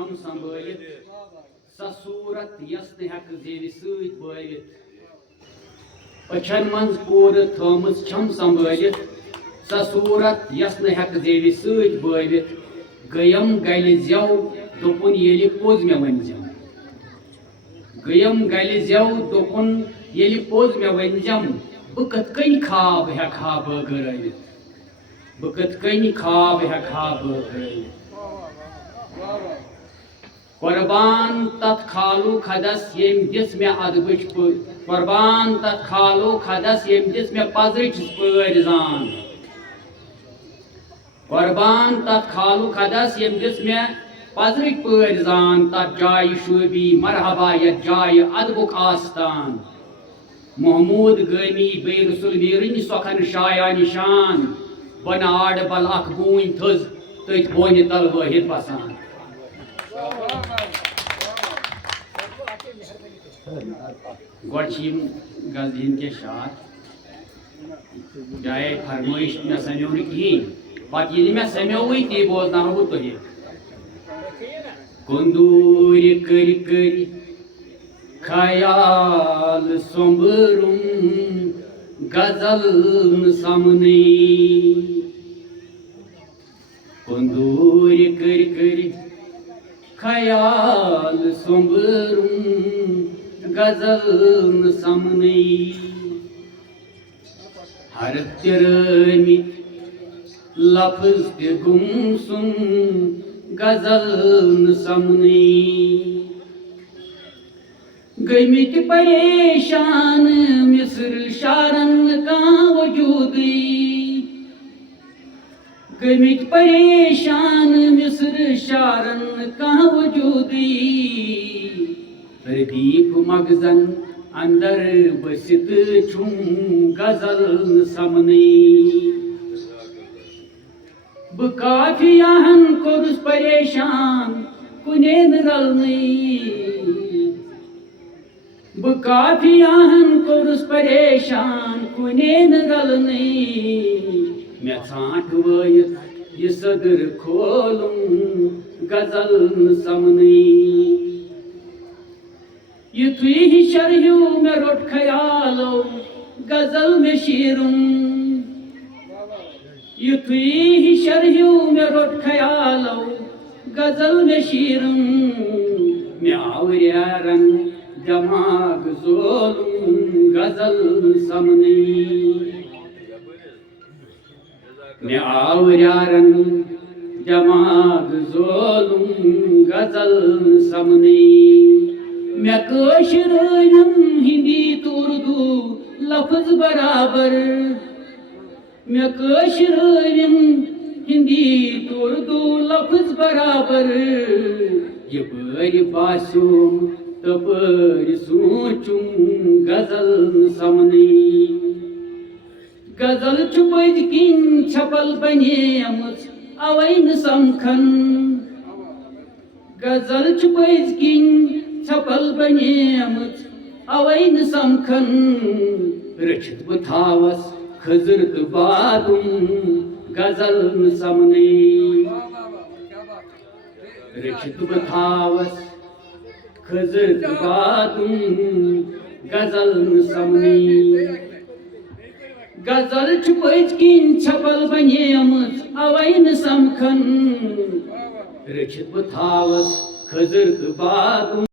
छम संभालित स सूरत यस न हेक जेवि सत बावित अछन मंज पूर थमस छम संभालित स सूरत यस न हेक जेवि सत बावित गयम गल ज्यव दोपुन येलि पोज मे वंजम गयम गल ज्यव दोपुन येलि पोज मे वंजम बह कथ कन खाब हेकहा बगरवित बह कथ कन खाब हेकहा बगरवित कुर्बान तथ खालू खदस यम दिस मे अदबच कुर्बान तथ खालू खदस यम दिस मे पजरच पद जान कुर्बान तथ खालू खदस यम दिस मे पजरच पद जान तथ जाय शोबी मरहबा यथ जाय अदबुक आस्तान महमूद गमी बे रसुल मीरन सखन शाया निशान बन आड़ बल अख बून थज तथ बोन तल वहिद बसान गोम गजदीन के शार जाए फरमाइश मे समेो कहें पे मे समेो ती बोजना बह तुह कुंदूर कर कर ख्याल सोम्बरुम गजल समने कुंदूर कर कर ख्याल सोम्बरुम गजल समने हर तिरमित लफ्ज ते गुमसुम गजल समने गमित परेशान मिस्र शारन का वजूद गमित परेशान मिस्र शारन का वजूद रदीप मगजन अंदर बसित छुम गजल समने बह काफियाहन कोरुस परेशान कुने रलनी बह काफियाहन कोरुस परेशान कुने रलनी मे छाट वयत ये सदर खोलूं गजल समने युथुई ही शरहू में रोट ख्यालो गजल में शीरुम युथुई ही शरहू में रोट ख्यालो गजल में शीरुम में आवरियारन दिमाग जोलूं गजल समने में आवरियारन दिमाग जोलूं गजल समने मे कशरम हिंदी तो उर्दू लफ्ज बराबर मे कशरम हिंदी तो उर्दू लफ्ज बराबर यपर बासुम तपर सोचुम गजल समने गजल पज किन छपल बनेमच अवैन समखन गजल पज किन छपल बनेमच अवैन समखन रचित बह थावस खजर तो बादुम गजल समने रचित बह थावस खजर तो बादुम गजल समने गजल पज किन छपल बनेमच अवैन समखन रचित बह थावस खजर तो बादुम